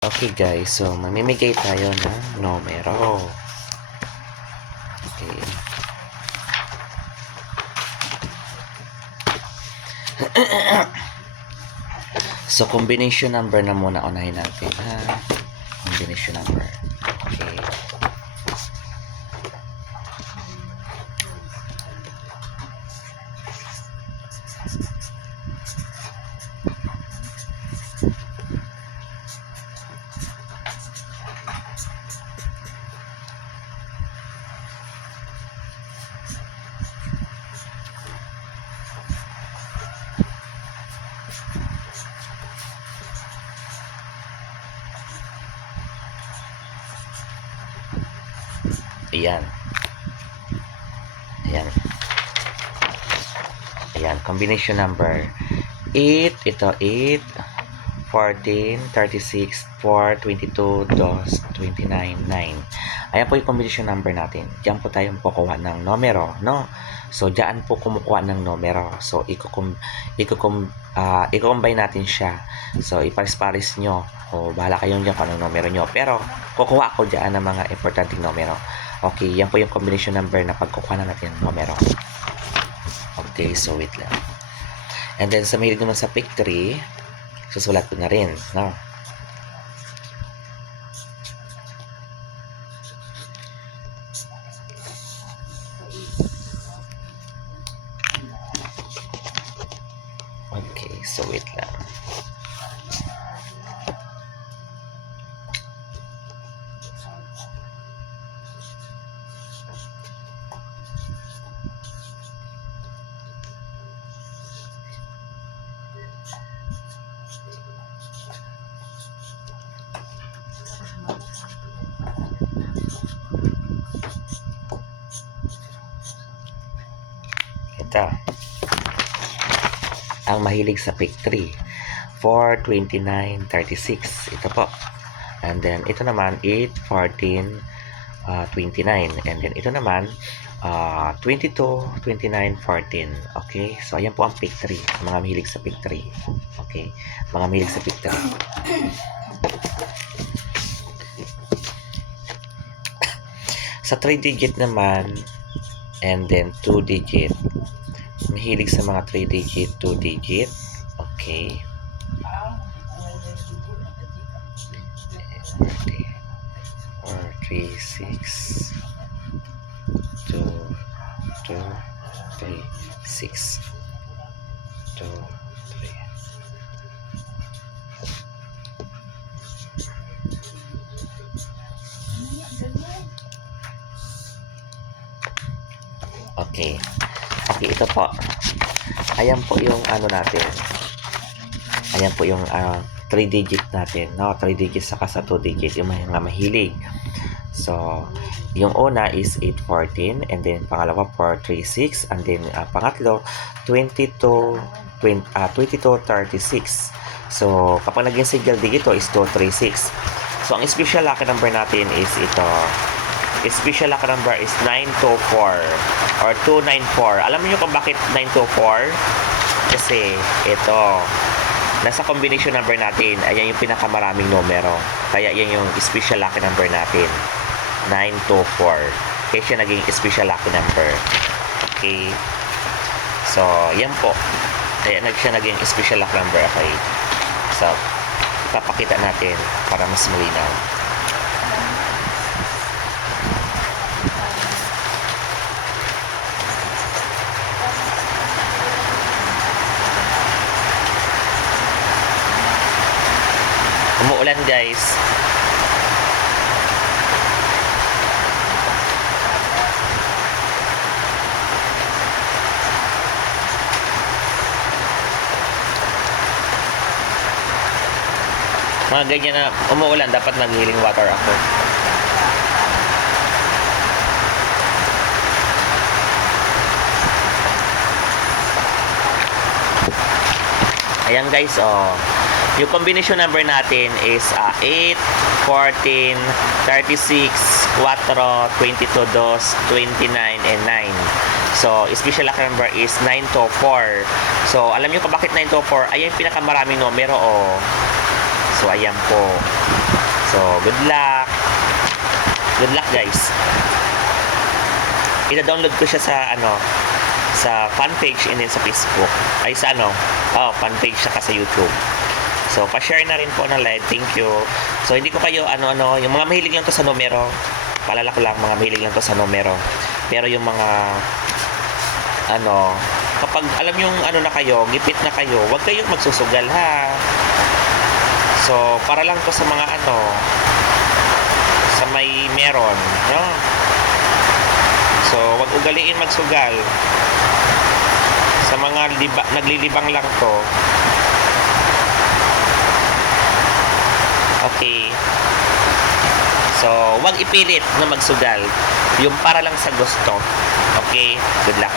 Okay guys, so mamimigay tayo ng numero. Okay. So combination number na muna unahin natin ha. Combination number. Okay. Ayan. Ayan. Ayan. Combination number 8. Ito 8, 14, 36, 4, 22, 2, 29, 9. Ayan po yung combination number natin. Diyan po tayo kukuha ng numero, no? So, diyan po kumukuha ng numero. So, i-combine natin siya. So, iparis-paris nyo. O, bahala kayong dyan kung anong numero nyo. Pero, kukuha ako dyan ng mga importanteng numero. Okay, yan po yung combination number na pagkukuha na natin ng numero. Okay, so wait lang. And then, sa mahilig naman sa pick 3, susulat ko na rin, no? Okay, so wait lang. Ito. Ang mahilig sa pick 3. 4, 29, 36. Ito po. And then, ito naman, 8, 14, 29. And then, ito naman, 22, 29, 14. Okay? So, ayan po ang pick 3. Mga mahilig sa pick 3. Okay? Mga mahilig sa pick 3. Sa 3-digit naman, and then 2-digit. Mahilig sa mga 3-digit, 2-digit. Okay. 4, 3, 6, 2, 2, 3, 6, 2, 3. Okay. Okay, ito po. Ayan po yung ano natin. Ayan po yung 3-digit natin. No? 3-digit saka sa 2-digit. Yung mga mahilig. So, yung una is 814. And then, pangalawa 436. And then, pangatlo, 2236. So, kapag naging single digit ito is 236. So, ang special lucky number natin is ito. Special lucky number is 924 or 294. Alam niyo kung bakit 924? Kasi ito, nasa combination number natin, ayan yung pinakamaraming numero. Kaya yan yung special lucky number natin. 924. Kaya siya naging special lucky number. Okay. So, yan po. Kaya siya naging special lucky number. Okay. So, papakita natin para mas malinaw. Umuulan guys. Mga ganyan na umuulan, dapat nag-healing water ako. Ayan guys, oh. Yung combination number natin is 8, 14, 36, 4, 22, 2, 29, and 9. So, special lucky number is 924. So, alam nyo kung bakit 924? Ayan yung pinakamaraming numero, oh. So, ayan po. So, good luck. Good luck, guys. Ina-download ko siya sa sa fan page and then sa Facebook. Ay, sa fan page saka sa YouTube. So, pa-share na rin po ng live. Thank you. So, hindi ko kayo yung mga mahilig lang to sa numero. Paalala ko lang, mga mahilig lang to sa numero. Pero yung mga kapag alam yung na kayo, gipit na kayo, huwag kayong magsusugal, ha. So, para lang to sa mga sa may meron, no? So, wag ugaliin magsugal. Sa mga naglilibang lang to. Okay. So, wag ipilit na magsugal. Yung para lang sa gusto. Okay? Good luck.